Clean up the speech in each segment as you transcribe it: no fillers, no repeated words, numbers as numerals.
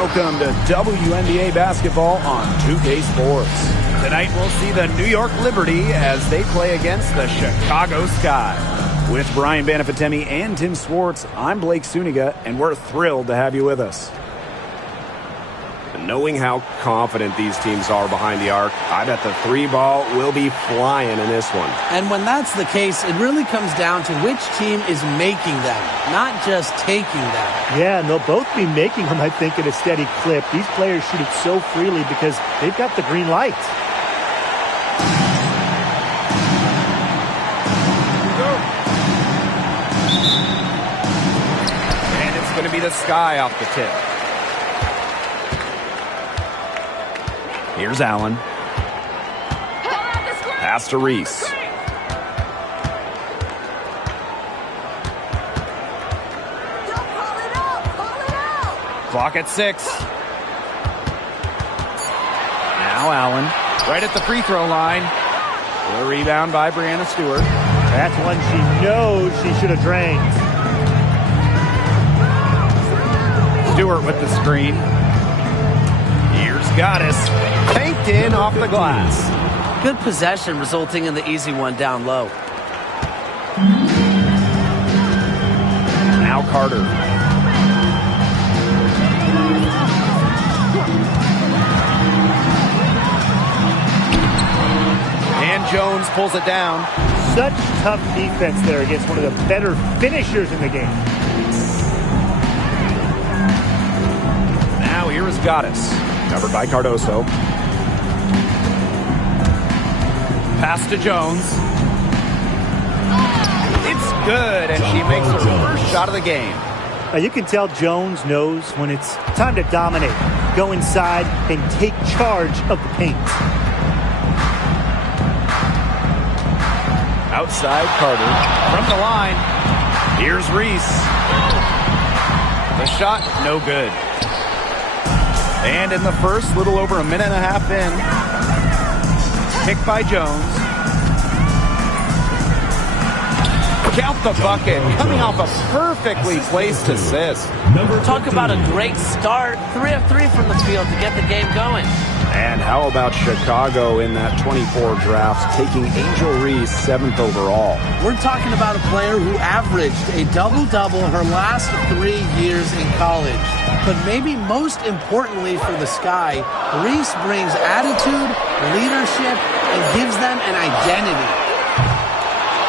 Welcome to WNBA basketball on 2K Sports. Tonight we'll see the New York Liberty as they play against the Chicago Sky. With Brian Banafitemi and Tim Swartz, I'm Blake Suniga, and we're thrilled to have you with us. Knowing how confident these teams are behind the arc, I bet the three ball will be flying in this one. And when that's the case, it really comes down to which team is making them, not just taking them. Yeah, and they'll both be making them, I think, at a steady clip. These players shoot it so freely because they've got the green light. And it's going to be the Sky off the tip. Here's Allen. Pass to Reese. Clock at 6. Now Allen. Right at the free throw line. A rebound by Breanna Stewart. That's one she knows she should have drained. Stewart with the screen. Here's Goddess. Tanked in off the glass. Good possession resulting in the easy one down low. Now Carter. And Jones pulls it down. Such tough defense there against one of the better finishers in the game. Now here is Goddess. Covered by Cardoso. Pass to Jones. It's good, and she makes her first shot of the game. Now you can tell Jones knows when it's time to dominate, go inside, and take charge of the paint. Outside Carter. From the line, here's Reese. The shot, no good. And in the first, little over a minute and a half in, picked by Jones. Count the bucket, coming off a perfectly placed assist. Talk about a great start. 3 of 3 from the field to get the game going. And how about Chicago in that 24 draft, taking Angel Reese 7th overall? We're talking about a player who averaged a double-double her last 3 years in college. But maybe most importantly for the Sky, Reese brings attitude, leadership, and gives them an identity.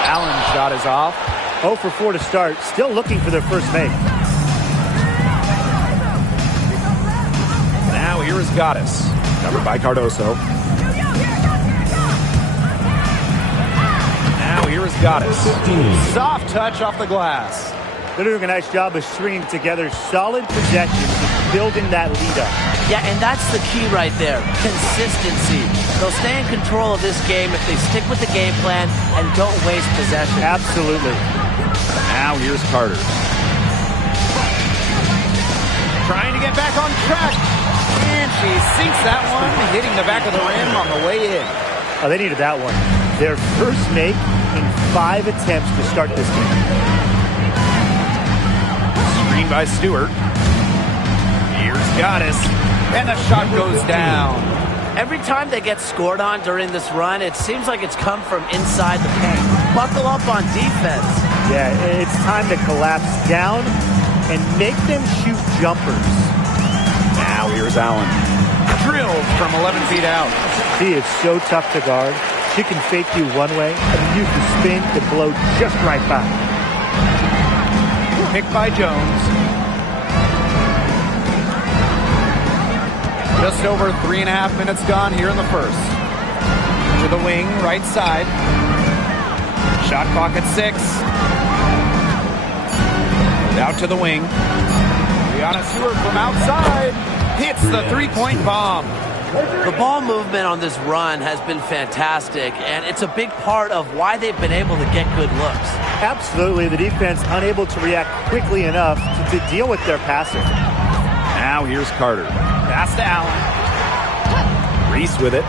Allen's shot is off. 0 for 4 to start, still looking for their first make. Now here is Goddess. Covered by Cardoso. Now here is Goddess. Soft touch off the glass. They're doing a nice job of stringing together solid possessions and building that lead up. Yeah, and that's the key right there. Consistency. They'll stay in control of this game if they stick with the game plan and don't waste possession. Absolutely. Now here's Carter. Trying to get back on track. And she sinks that one, hitting the back of the rim on the way in. Oh, they needed that one. Their first make in 5 attempts to start this game. Screen by Stewart. Here's Goddess. And the shot goes down. Every time they get scored on during this run, it seems like it's come from inside the paint. Buckle up on defense. Yeah, it's time to collapse down and make them shoot jumpers. Now here's Allen. Drilled from 11 feet out. She is so tough to guard. She can fake you one way and use the spin to blow just right by. Picked by Jones. Just over 3.5 minutes gone here in the first. To the wing, right side. Shot clock at 6. Out to the wing. Breanna Stewart from outside hits the three-point bomb. The ball movement on this run has been fantastic, and it's a big part of why they've been able to get good looks. Absolutely. The defense unable to react quickly enough to deal with their passing. Now here's Carter. Pass to Allen. Reese with it.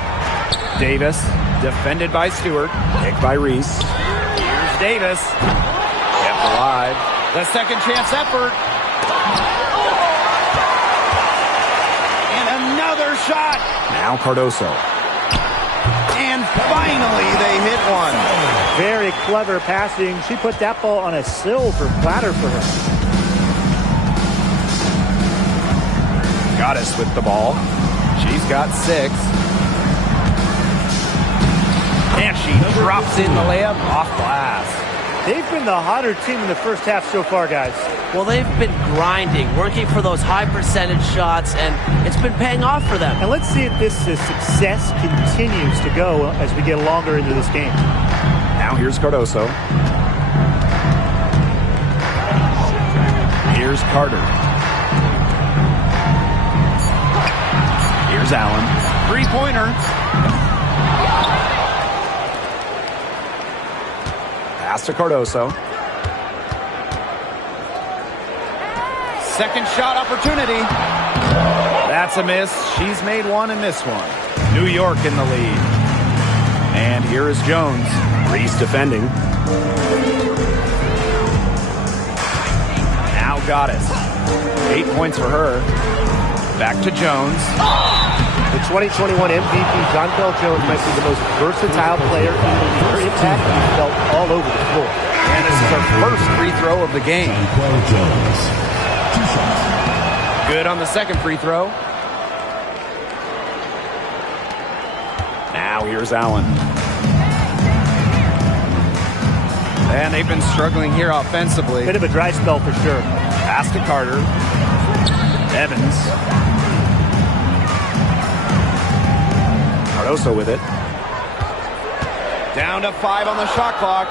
Davis, defended by Stewart. Picked by Reese. Here's Davis. Kept alive. The second chance effort. Another shot. Now Cardoso. And finally they hit one. Very clever passing. She put that ball on a silver platter for her. Goddess with the ball. She's got 6. And she drops in the layup off glass. They've been the hotter team in the first half so far, guys. Well, they've been grinding, working for those high percentage shots, and it's been paying off for them. And let's see if this success continues to go as we get longer into this game. Now here's Cardoso. Here's Carter. Here's Allen. 3-pointer. Pass to Cardoso. Second shot opportunity. That's a miss. She's made one in this one. New York in the lead. And here is Jones. Reese defending. Now Goddess. 8 points for her. Back to Jones. The 2021 MVP, Jonquel Jones, might be the most versatile player in the league. Her impact is felt all over the floor. And this is her first free throw of the game. Good on the second free throw. Now here's Allen. And they've been struggling here offensively. Bit of a dry spell for sure. Pass to Carter. Evans. Cardoso with it. Down to 5 on the shot clock.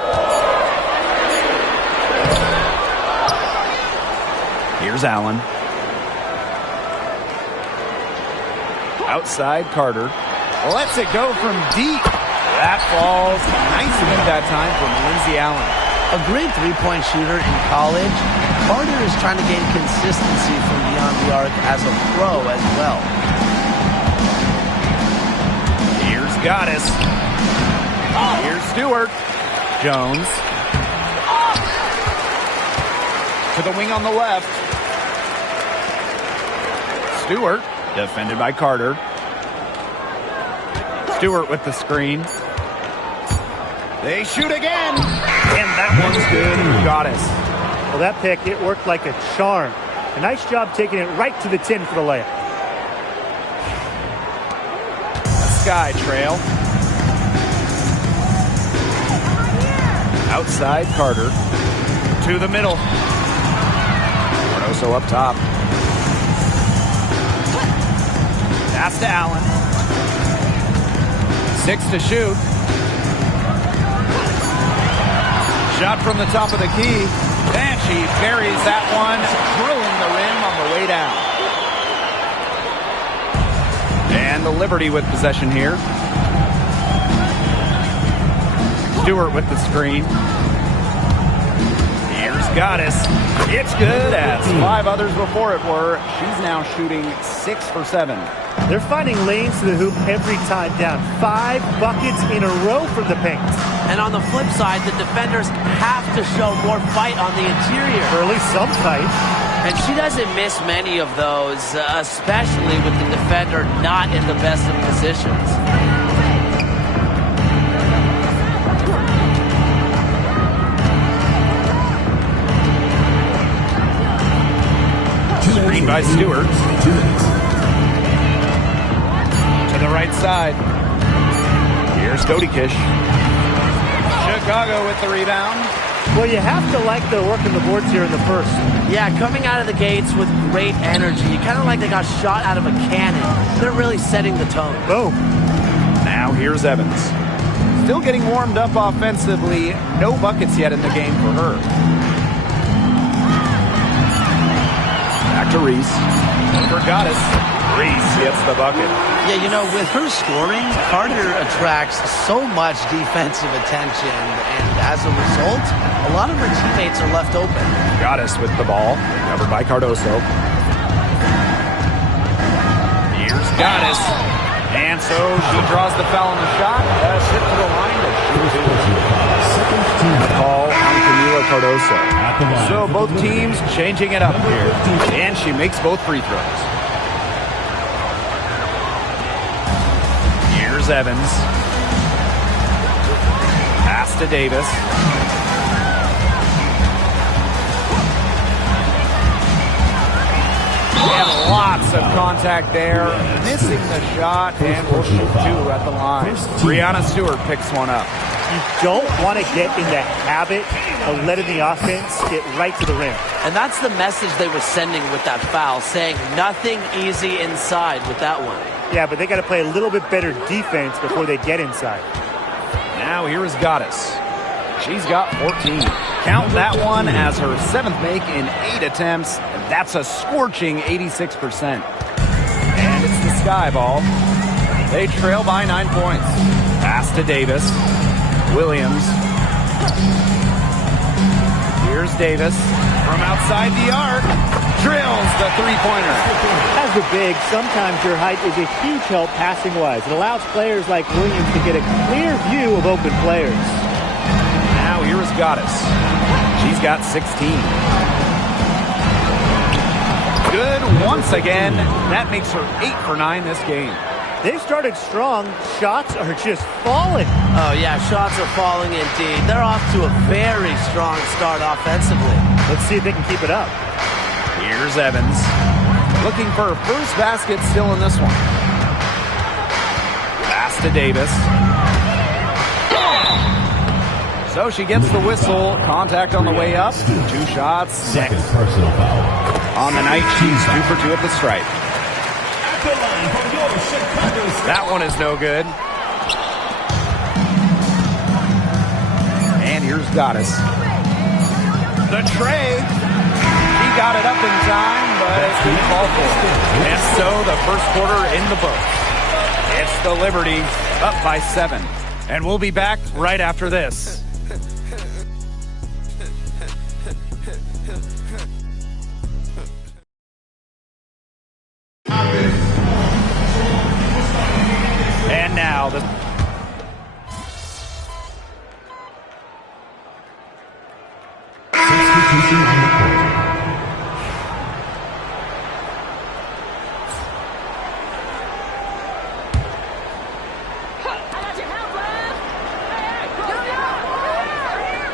Here's Allen. Outside Carter. Lets it go from deep. That falls nicely that time from Lindsay Allen. A great three-point shooter in college. Carter is trying to gain consistency from beyond the arc as a pro as well. Here's Goddess. Here's Stewart. Jones. To the wing on the left. Stewart, defended by Carter. Stewart with the screen. They shoot again. And that one's good for Goddess. Well, that pick, it worked like a charm. A nice job taking it right to the tin for the layup. Sky trail. Outside Carter. To the middle. Cardoso up top. Pass to Allen. 6 to shoot. Shot from the top of the key. And she buries that one, drilling the rim on the way down. And the Liberty with possession here. Stewart with the screen. Here's Goddess. It's good, as 5 others before it were. She's now shooting 6 for 7. They're finding lanes to the hoop every time down. 5 buckets in a row from the paint. And on the flip side, the defenders have to show more fight on the interior. Or at least some fight. And she doesn't miss many of those, especially with the defender not in the best of positions. Screen by Stewart. To the right side. Here's Dodikish. Chicago with the rebound. Well, you have to like the work on the boards here in the first. Yeah, coming out of the gates with great energy. Kind of like they got shot out of a cannon. They're really setting the tone. Boom. Now here's Evans. Still getting warmed up offensively. No buckets yet in the game for her. Back to Reese. For Goddess. Reese gets the bucket. Yeah, you know, with her scoring, Carter attracts so much defensive attention, and as a result, a lot of her teammates are left open. Goddess with the ball, covered by Cardoso. Here's Goddess. And so she draws the foul on the shot. Shit to the line to shoot. The call on Kamilla Cardoso. So both teams changing it up here. And she makes both free throws. Evans. Pass to Davis. And lots of contact there. Missing the shot, and we'll shoot 2 at the line. Breanna Stewart picks one up. You don't want to get in the habit of letting the offense get right to the rim. And that's the message they were sending with that foul, saying nothing easy inside with that one. Yeah, but they got to play a little bit better defense before they get inside. Now here is Goddess. She's got 14. Count that one as her 7th make in 8 attempts. And that's a scorching 86%. And it's the Sky ball. They trail by 9 points. Pass to Davis. Williams. Here's Davis from outside the arc. Drills the three-pointer. As a big, sometimes your height is a huge help passing-wise. It allows players like Williams to get a clear view of open players. Now here is Goddess. She's got 16. Good once again. That makes her 8 for 9 this game. They've started strong. Shots are just falling. Oh, yeah, shots are falling indeed. They're off to a very strong start offensively. Let's see if they can keep it up. Here's Evans. Looking for her first basket still in this one. Pass to Davis. So she gets the whistle. Contact on the way up. 2 shots next. On the night, she's 2 for 2 at the stripe. That one is no good. And here's Goddess. The tray. She got it up in time, but it's been called for. And so the first quarter in the books. It's the Liberty up by 7. And we'll be back right after this. And now the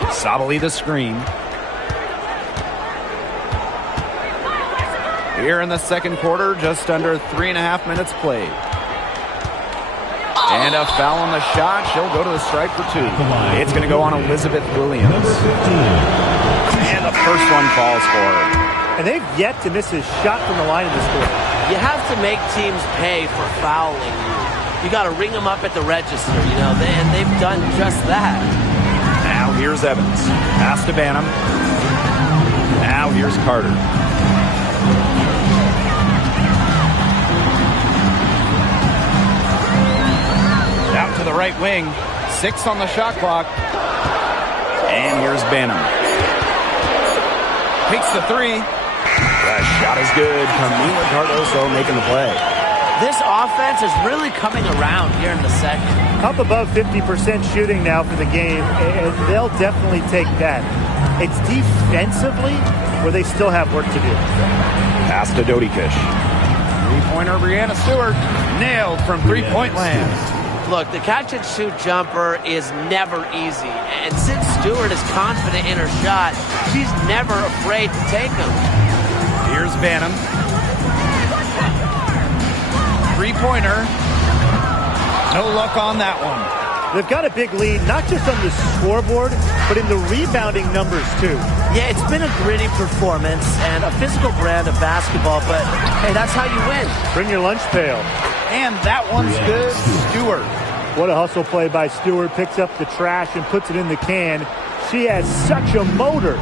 Sabali the screen. Here in the second quarter, just under 3.5 minutes played. And a foul on the shot. She'll go to the stripe for 2. It's going to go on Elizabeth Williams. And the first one falls for her. And they've yet to miss a shot from the line in this quarter. You have to make teams pay for fouling you. You got to ring them up at the register, you know, and they've done just that. Now here's Evans. Pass to Banham. Now here's Carter. Out to the right wing. 6 on the shot clock. And here's Banham. Takes the 3. That shot is good. Kamilla Cardoso making the play. This offense is really coming around here in the second. Up above 50% shooting now for the game, and they'll definitely take that. It's defensively where they still have work to do. Pass to Dodikish. Three-pointer Breanna Stewart. Nailed from three-point land. Look, the catch-and-shoot jumper is never easy. And since Stewart is confident in her shot, she's never afraid to take them. Here's Banham. Three-pointer. No luck on that one. They've got a big lead, not just on the scoreboard, but in the rebounding numbers, too. Yeah, it's been a gritty performance and a physical brand of basketball, but, hey, that's how you win. Bring your lunch pail. And that one's good. Stewart. What a hustle play by Stewart. Picks up the trash and puts it in the can. She has such a motor.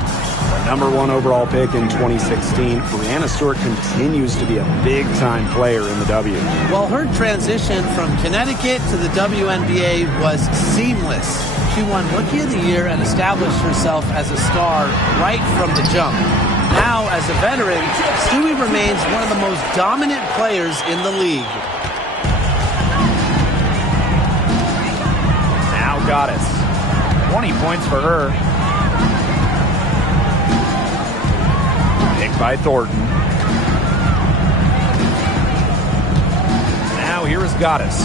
Number 1 overall pick in 2016, Breanna Stewart continues to be a big-time player in the W. Well, her transition from Connecticut to the WNBA was seamless. She won Rookie of the Year and established herself as a star right from the jump. Now, as a veteran, Stewie remains one of the most dominant players in the league. Now Goddess. 20 points for her. Picked by Thornton. Now here is Goddess.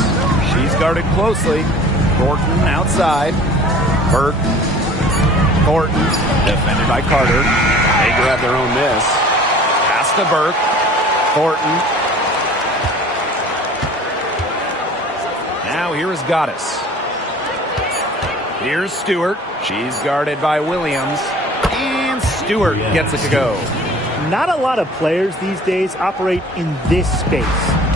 She's guarded closely. Thornton outside. Burke. Thornton, defended by Carter. They grab their own miss. Pass to Burke. Thornton. Now here is Goddess. Here's Stewart. She's guarded by Williams. And Stewart gets it to go. Not a lot of players these days operate in this space,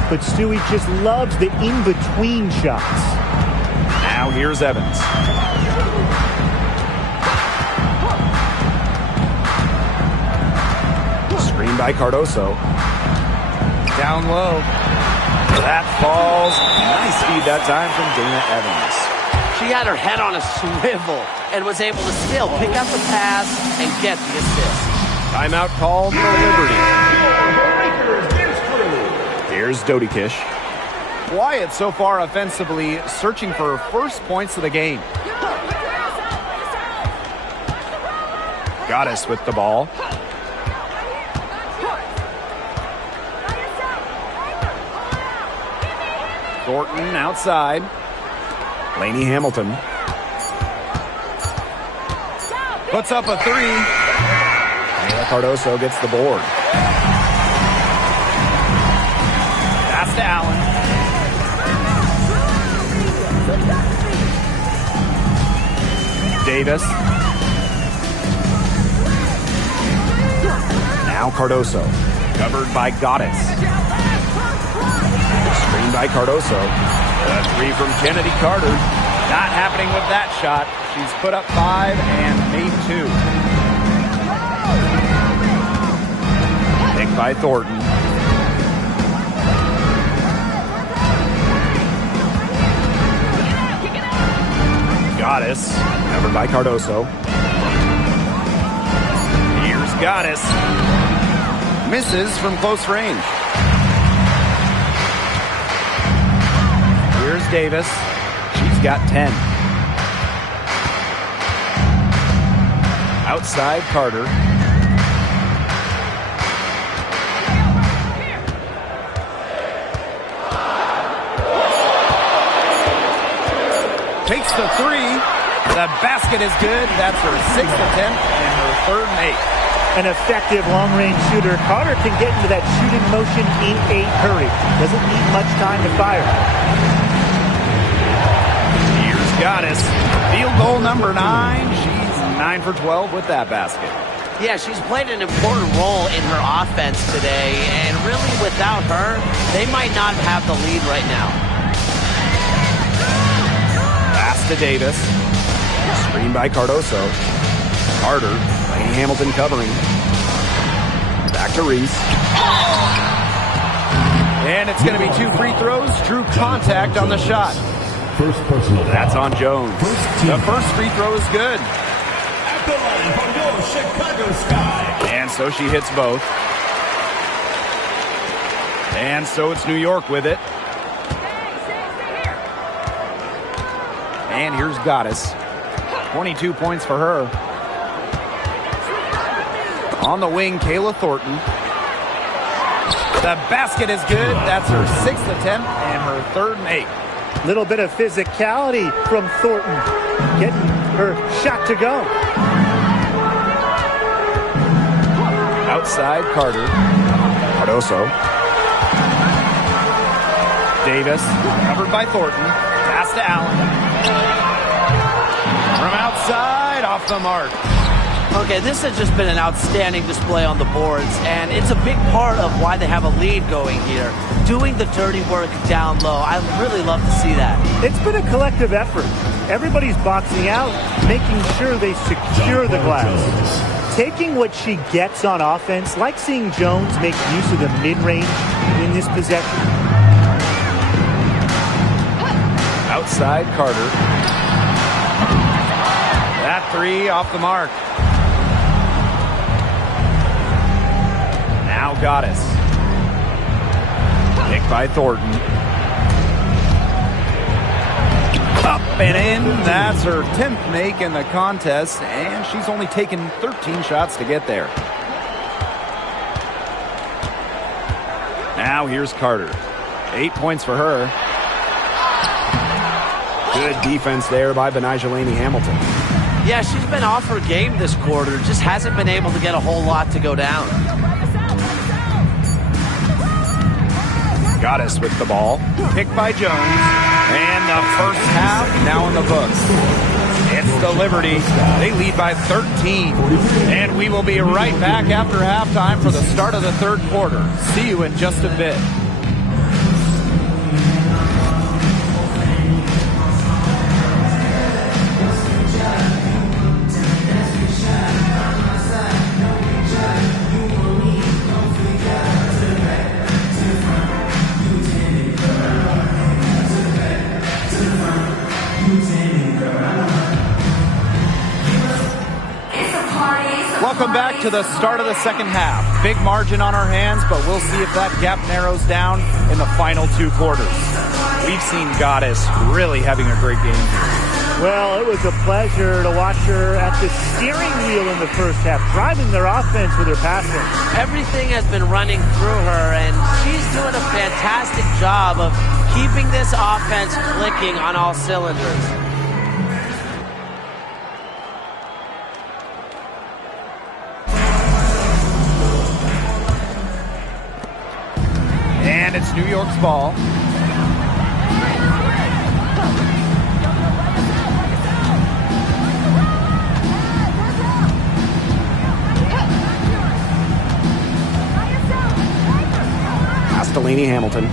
but Stewie just loves the in-between shots. Now here's Evans. Screen by Cardoso. Down low. That falls. Nice feed that time from Dana Evans. She had her head on a swivel and was able to still pick up the pass and get the assist. Timeout called for Liberty. Here's Dodikish. Quiet so far offensively, searching for her first points of the game. Goddess with the ball. Thornton outside. Lainey Hamilton. Puts up a three. Cardoso gets the board. Pass to Allen. Davis. Now Cardoso. Covered by Goddess. Screen by Cardoso. A three from Kennedy Carter. Not happening with that shot. She's put up 5 and made 2. Picked by Thornton. Goddess. Covered by Cardoso. Here's Goddess. Misses from close range. Here's Davis. She's got 10. Outside Carter. Takes the three. The basket is good. That's her 6th attempt and her 3rd make. An effective long-range shooter. Carter can get into that shooting motion in a hurry. Doesn't need much time to fire. Here's Goddess. Field goal number 9. She's 9 for 12 with that basket. Yeah, she's played an important role in her offense today, and really without her, they might not have the lead right now. Pass to Davis. Screen by Cardoso. Carter. Lainey Hamilton covering. Back to Reese. And it's going to be 2 free throws. True contact on the shot. First personal. That's on Jones. The first free throw is good. At the line for your Chicago Sky. And so she hits both. And so it's New York with it. And here's Goddess. 22 points for her. On the wing, Kayla Thornton. The basket is good. That's her 6th attempt and her 3rd make. Little bit of physicality from Thornton. Getting her shot to go. Outside Carter. Cardoso. Davis. Covered by Thornton. Pass to Allen. From outside, off the mark. Okay, this has just been an outstanding display on the boards, and it's a big part of why they have a lead going here. Doing the dirty work down low. I really love to see that. It's been a collective effort. Everybody's boxing out, making sure they secure the glass. Taking what she gets on offense, like seeing Jones make use of the mid-range in this possession. Outside Carter. That three off the mark. Now Goddess. Picked by Thornton. Up and in. That's her 10th make in the contest, and she's only taken 13 shots to get there. Now here's Carter. 8 points for her. Good defense there by Benijah Hamilton. Yeah, she's been off her game this quarter. Just hasn't been able to get a whole lot to go down. Goddess with the ball. Picked by Jones. And the first half now in the books. It's the Liberty. They lead by 13. And we will be right back after halftime for the start of the third quarter. See you in just a bit. Welcome back to the start of the second half. Big margin on our hands, but we'll see if that gap narrows down in the final two quarters. We've seen Goddess really having a great game here. Well, it was a pleasure to watch her at the steering wheel in the first half, driving their offense with her passing. Everything has been running through her, and she's doing a fantastic job of keeping this offense clicking on all cylinders. And it's New York's ball. Castellini Hamilton.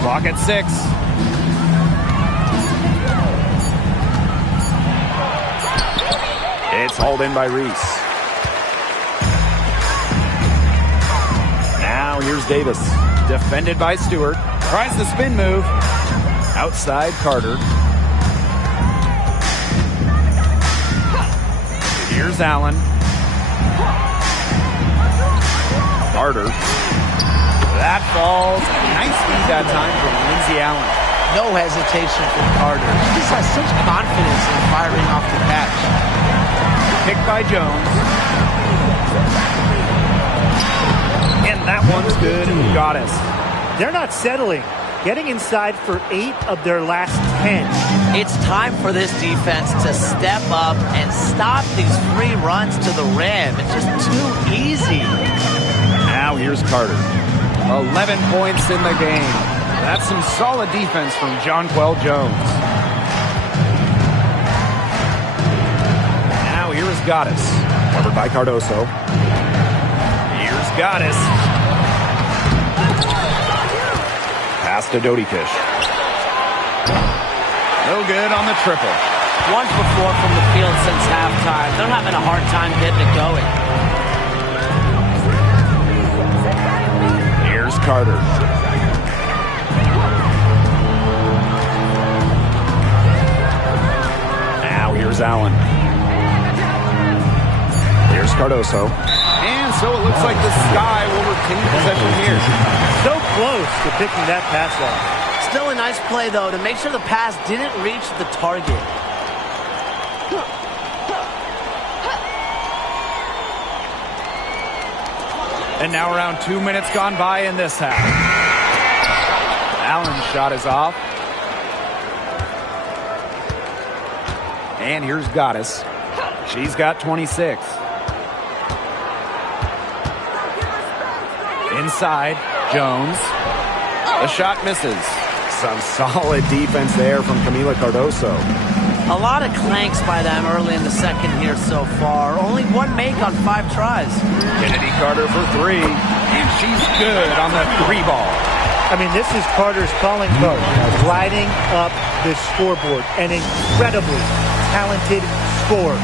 Clock at 6. It's hauled in by Reese. Now here's Davis. Defended by Stewart. Tries the spin move. Outside Carter. Here's Allen. Carter. That falls. Nice speed that time from Lindsay Allen. No hesitation from Carter. She just has such confidence in firing off the catch. Picked by Jones. And that one's good. Goddess. They're not settling. Getting inside for 8 of their last 10. It's time for this defense to step up and stop these free runs to the rim. It's just too easy. Now here's Carter. 11 points in the game. That's some solid defense from Jonquel Jones. Now here's Goddess. Covered by Cardoso. Here's Goddess. Pass to Dodikish. No good on the triple. 1 for 4 from the field since halftime. They're having a hard time getting it going. Here's Carter. Now here's Allen. Here's Cardoso. And so it looks like the Sky will retain possession here. So close to picking that pass off. Still a nice play, though, to make sure the pass didn't reach the target. And now around 2 minutes gone by in this half. Allen's shot is off. And here's Goddess. She's got 26. Inside, Jones. The shot misses. Some solid defense there from Kamilla Cardoso. A lot of clanks by them early in the second here so far. Only 1 make on 5 tries. Kennedy Carter for 3. And she's good on the 3 ball. I mean, this is Carter's calling card. Gliding up the scoreboard. An incredibly talented scorer.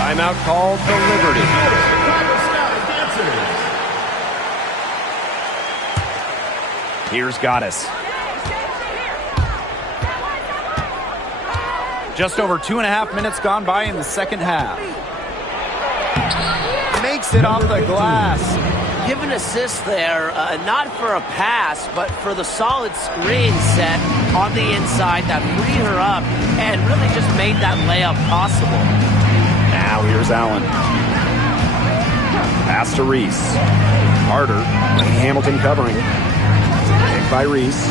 Timeout called the Liberty. Here's Goddess. Just over 2.5 minutes gone by in the second half. Makes it off the glass. Give an assist there, not for a pass, but for the solid screen set on the inside that freed her up and really just made that layup possible. Now here's Allen. Pass to Reese. Carter. Hamilton covering. Picked by Reese.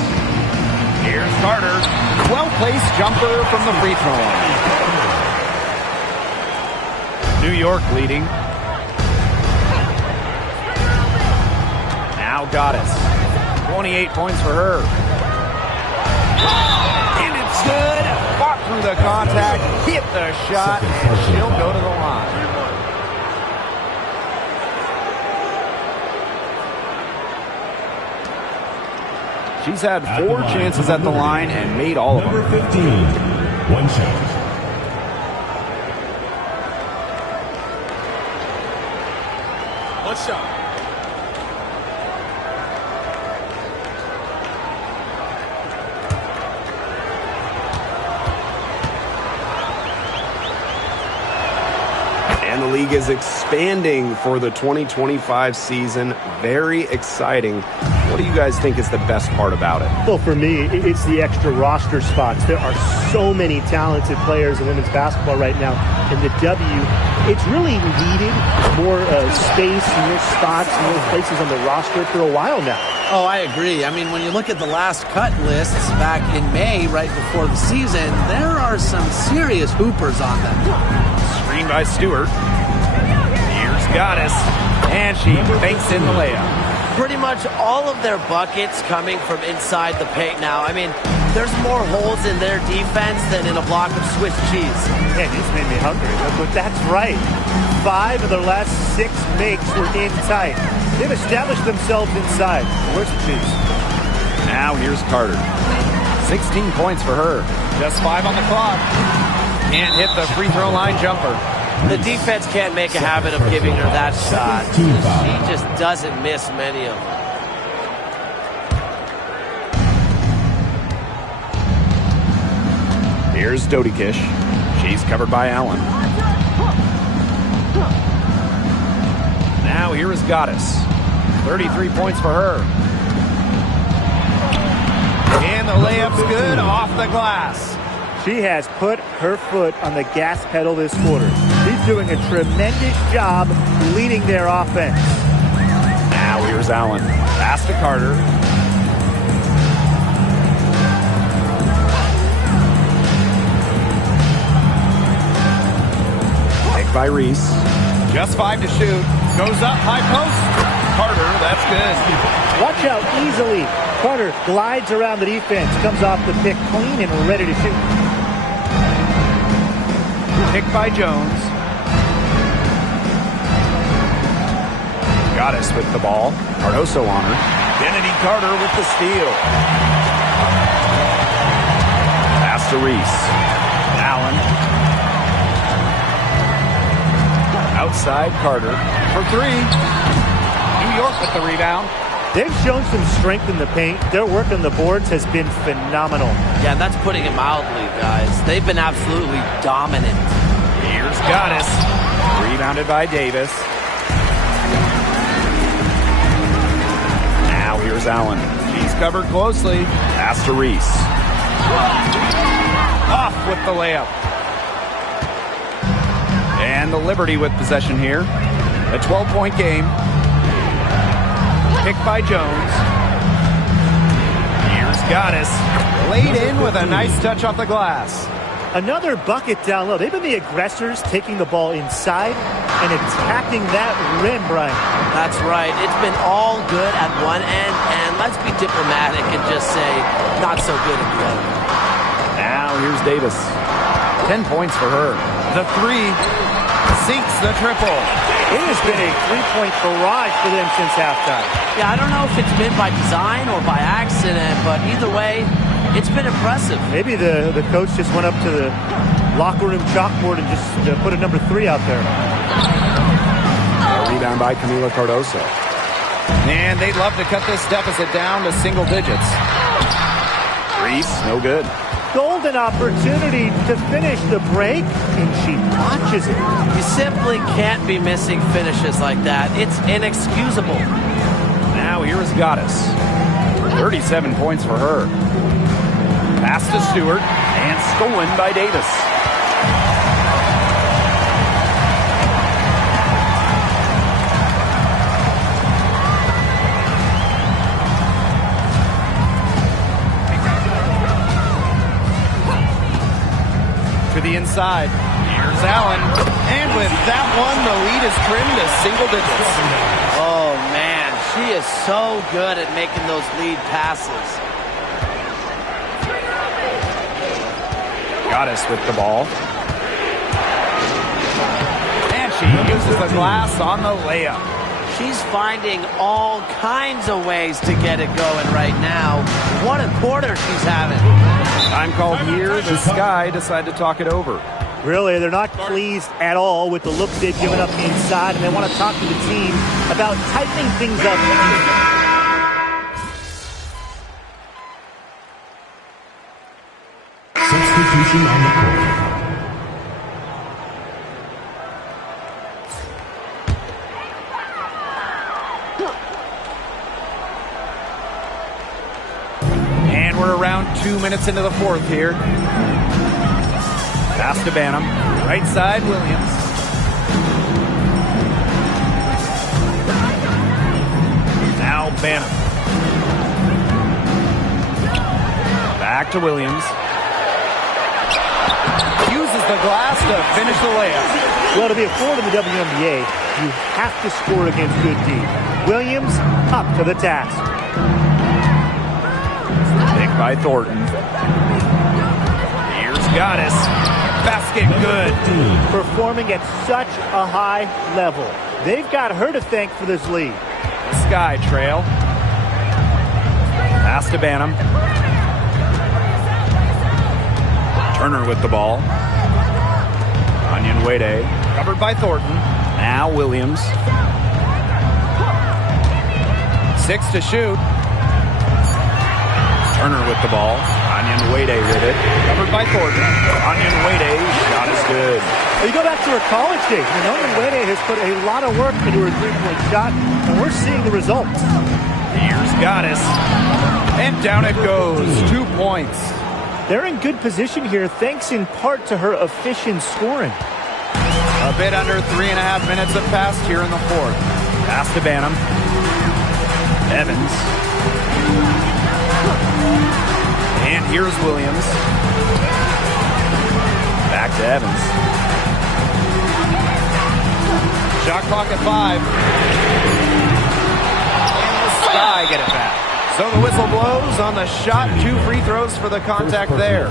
Here's Carter. Well-placed jumper from the free throw line. New York leading. Now Goddess. 28 points for her. And it's good. Fought through the contact, hit the shot, and she'll go to the line. She's had 4 chances at the line and made all of them. Number 15, 1 shot. One shot. And the league is expanding for the 2025 season. Very exciting. What do you guys think is the best part about it? Well, for me, it's the extra roster spots. There are so many talented players in women's basketball right now. And the W, it's really needed more space, more spots, more places on the roster for a while now. Oh, I agree. I mean, when you look at the last cut lists back in May, right before the season, there are some serious hoopers on them. Screen by Stewart. Here's Goddess. And she banks in the layup. Pretty much all of their buckets coming from inside the paint now. I mean, there's more holes in their defense than in a block of Swiss cheese. Man, you just made me hungry. But that's right. 5 of their last 6 makes were in tight. They've established themselves inside. Where's the cheese? Now here's Carter. 16 points for her. Just 5 on the clock. Can't hit the free throw line jumper. The defense can't make a habit of giving her that shot. She just doesn't miss many of them. Here's Dodikish. She's covered by Allen. Now here is Goddess. 33 points for her. And the layup's good off the glass. She has put her foot on the gas pedal this quarter. She's doing a tremendous job leading their offense. Now here's Allen. Pass to Carter. Pick by Reese. Just 5 to shoot. Goes up, high post. Carter, that's good. Watch out easily. Carter glides around the defense, comes off the pick clean and ready to shoot. Pick by Jones. Goddess with the ball. Cardoso on her. Kennedy Carter with the steal. Pass to Reese. Allen. Outside Carter for 3. New York with the rebound. They've shown some strength in the paint. Their work on the boards has been phenomenal. Yeah, and that's putting it mildly, guys. They've been absolutely dominant. Here's Goddess. Rebounded by Davis. Now here's Allen. She's covered closely. Pass to Reese. Off with the layup. And the Liberty with possession here. A 12-point game. Pick by Jones. Here's Goddess. Laid in with a nice touch off the glass. Another bucket down low. They've been the aggressors taking the ball inside and attacking that rim, Brian. That's right. It's been all good at one end, and let's be diplomatic and just say not so good at the other. Now here's Davis. 10 points for her. The 3 sinks the triple. It has been a 3-point barrage for them since halftime. Yeah, I don't know if it's been by design or by accident, but either way, it's been impressive. Maybe the coach just went up to the locker room chalkboard and just put a number 3 out there. A rebound by Kamilla Cardoso. And they'd love to cut this deficit down to single digits. Reese, no good. Golden opportunity to finish the break, and she botches it. You simply can't be missing finishes like that. It's inexcusable. Now here is Goddess. 37 points for her. Pass to Stewart, and stolen by Davis. the inside. Here's Allen. And with that one, the lead is trimmed to single digits. Oh, man. She is so good at making those lead passes. Goddess with the ball. And she uses the glass on the layup. She's finding all kinds of ways to get it going right now. What a quarter she's having. Time called here. The Sky decide to talk it over. Really, they're not pleased at all with the look they've given up inside, and they want to talk to the team about tightening things up. Substitution on the court. And we're around 2 minutes into the fourth here. Pass to Banham. Right side, Williams. Now Banham. Back to Williams. Uses the glass to finish the layup. Well, to be a forward in the WNBA, you have to score against good D. Williams up to the task. Picked by Thornton. Here's Goddess. Basket good. Performing at such a high level. They've got her to thank for this lead. Sky trail. Pass to Banham. Turner with the ball. Onion Wade. Covered by Thornton. Now Williams. 6 to shoot. Turner with the ball. Onion Wade with it. Covered by Thornton. Onion Wade. Shot is good. Well, you go back to her college days. Onion Wade has put a lot of work into her three-point shot, and we're seeing the results. Here's Goddess. And down it goes. 2 points. They're in good position here, thanks in part to her efficient scoring. A bit under 3.5 minutes have passed here in the fourth. Pass to Banham. Evans. And here's Williams. Back to Evans. Shot clock at 5. And the Sky get it back. So the whistle blows on the shot. 2 free throws for the contact there.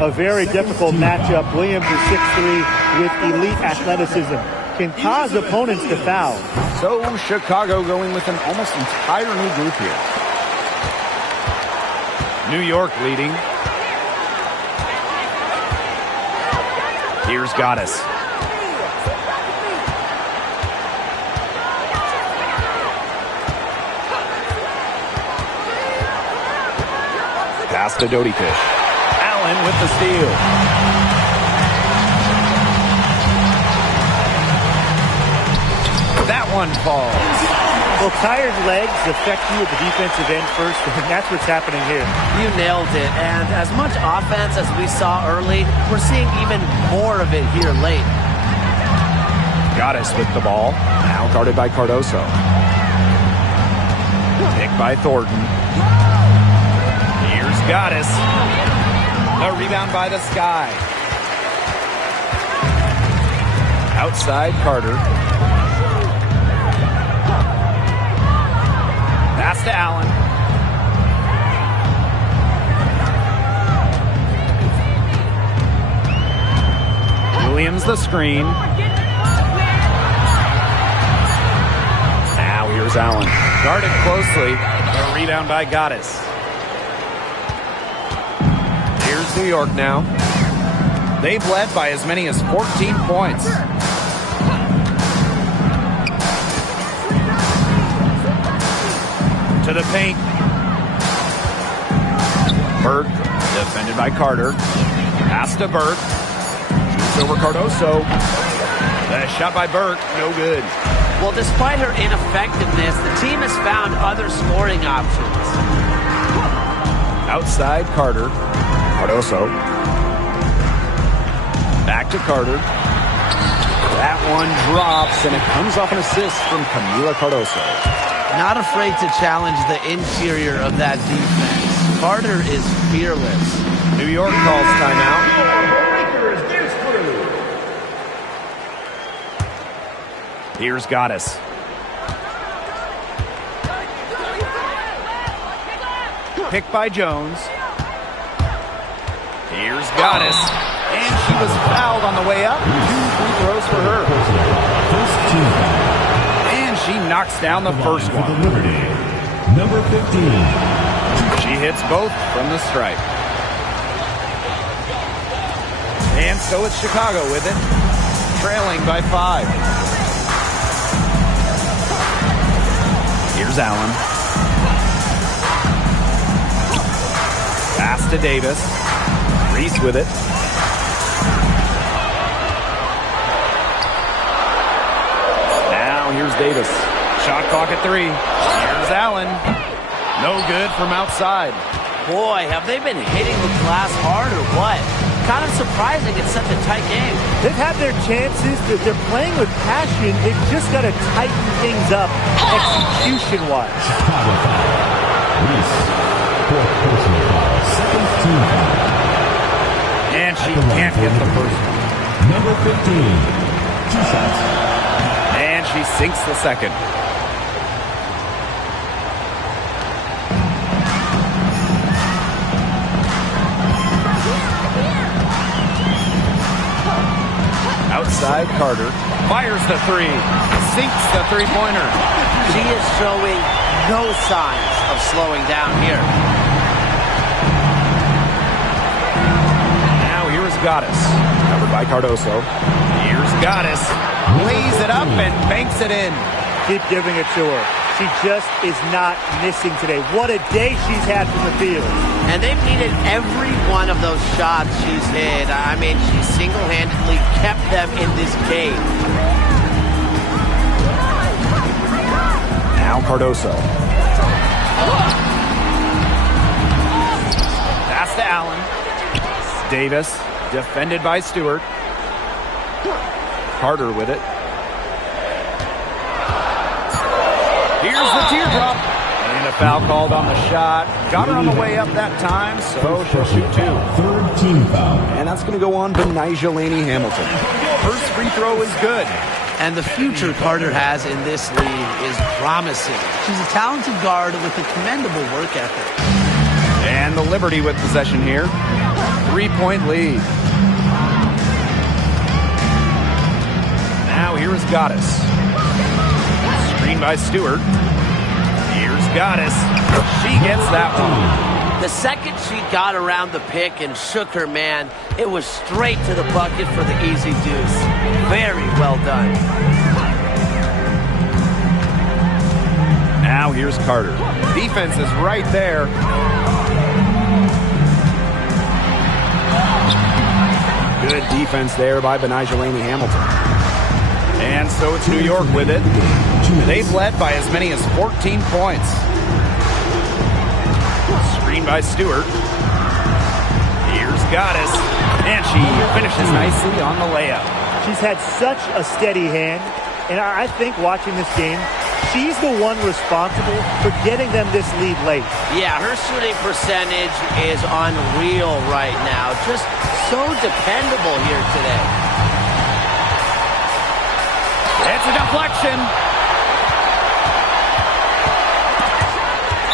A very difficult matchup. Williams is 6'3" with elite athleticism. Can cause opponents to foul. So Chicago going with an almost entire new group here. New York leading. Here's Goddess. Pass to Doty Fish. Allen with the steal. That one falls. Well, tired legs affect you at the defensive end first, and that's what's happening here. You nailed it. And as much offense as we saw early, we're seeing even more of it here late. Goddess with the ball. Now guarded by Cardoso. Picked by Thornton. Here's Goddess. The rebound by the Sky. Outside Carter. Pass to Allen. Williams the screen. Now here's Allen. Guarded closely. A rebound by Goddess. Here's New York now. They've led by as many as 14 points. To the paint. Burke, defended by Carter. Pass to Burke. Shoots over Cardoso. The shot by Burke, no good. Well, despite her ineffectiveness, the team has found other scoring options. Outside Carter. Cardoso. Back to Carter. That one drops, and it comes off an assist from Kamilla Cardoso. Not afraid to challenge the interior of that defense. Carter is fearless. New York calls timeout. Here's Goddess. Picked by Jones. Here's Goddess. And she was fouled on the way up. 2 free throws for her. And she knocks down the first one. Number 15. She hits both from the stripe. And so it's Chicago with it, trailing by 5. Here's Allen. Pass to Davis. Reese with it. Now here's Davis. Shot clock at 3. Here's Allen. No good from outside. Boy, have they been hitting the glass hard or what? Kind of surprising it's such a tight game. They've had their chances. They're playing with passion. They've just got to tighten things up execution-wise. Chicago foul. Reese. 4th personal foul. 2nd team foul. And she can't get the first one. Number 15. 2 shots. And she sinks the second. Outside, Carter fires the 3, sinks the three-pointer. She is showing no signs of slowing down here. Now here's Goddess, covered by Cardoso. Here's Goddess, lays it up and banks it in. Keep giving it to her. She just is not missing today. What a day she's had from the field. And they've needed every one of those shots she's hit. I mean, she single-handedly kept them in this game. Now Cardoso. Pass to Allen. Davis, defended by Stewart. Carter with it. Here's the teardrop. And a foul called on the shot. Got her on the way up that time, so she'll shoot 2. 3rd team foul. And that's going to go on Benijah Laney Hamilton. First free throw is good. And the future Carter has in this league is promising. She's a talented guard with a commendable work ethic. And the Liberty with possession here. 3-point lead. Now here's Goddess. Screen by Stewart. Here's Goddess. She gets that one. The second she got around the pick and shook her man, it was straight to the bucket for the easy deuce. Very well done. Now here's Carter. Defense is right there. Good defense there by Benijah Laney Hamilton. And so it's New York with it. They've led by as many as 14 points. Screen by Stewart. Here's Goddess. And she finishes nicely on the layup. She's had such a steady hand. And I think watching this game, she's the one responsible for getting them this lead late. Yeah, her shooting percentage is unreal right now. Just so dependable here today. It's a deflection.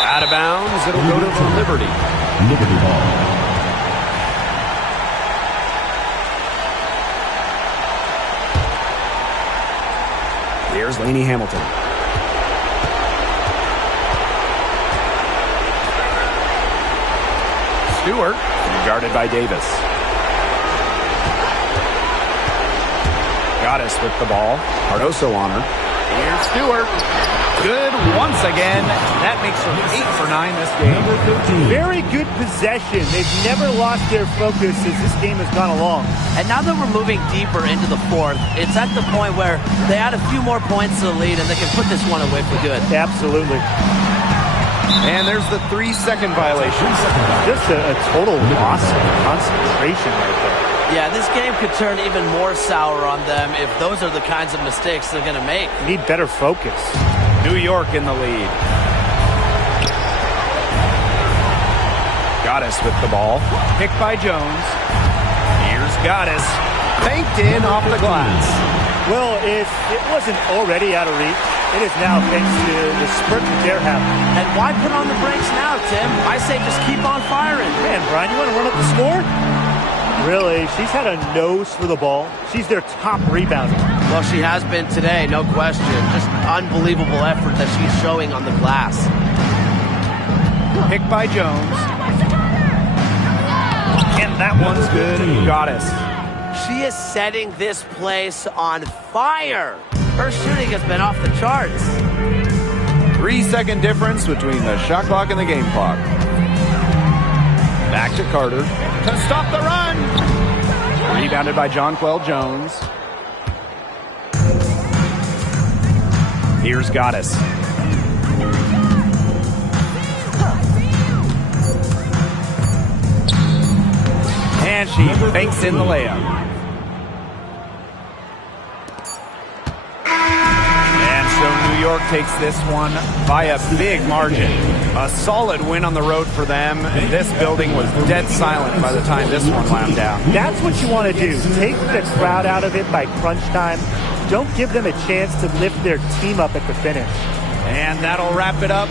Out of bounds. It'll go to the Liberty. Liberty ball. Here's Laney Hamilton. Stewart, guarded by Davis. Goddess with the ball. Cardoso on her. Here's Stewart. Good once again. That makes her 8 for 9 this game. Very good possession. They've never lost their focus as this game has gone along. And now that we're moving deeper into the fourth, it's at the point where they add a few more points to the lead and they can put this one away for good. Absolutely. And there's the 3-second violation. Just a total loss of concentration right there. Yeah, this game could turn even more sour on them if those are the kinds of mistakes they're going to make. Need better focus. New York in the lead. Goddess with the ball. Picked by Jones. Here's Goddess. Banked in off the glass. Well, if it wasn't already out of reach, it is now thanks to the sprint that they're having. And why put on the brakes now, Tim? I say just keep on firing. Man, Brian, you want to run up the score? Really, she's had a nose for the ball. She's their top rebounder. Well, she has been today, no question. Just unbelievable effort that she's showing on the glass. Picked by Jones. And that one's good. Goddess. She is setting this place on fire. Her shooting has been off the charts. 3-second difference between the shot clock and the game clock. Back to Carter to stop the run. Rebounded by Jonquel Jones. Here's Goddess. And she fakes in the layup. And so New York takes this one by a big margin. A solid win on the road for them. This building was dead silent by the time this one wound out. That's what you want to do. Take the crowd out of it by crunch time. Don't give them a chance to lift their team up at the finish. And that'll wrap it up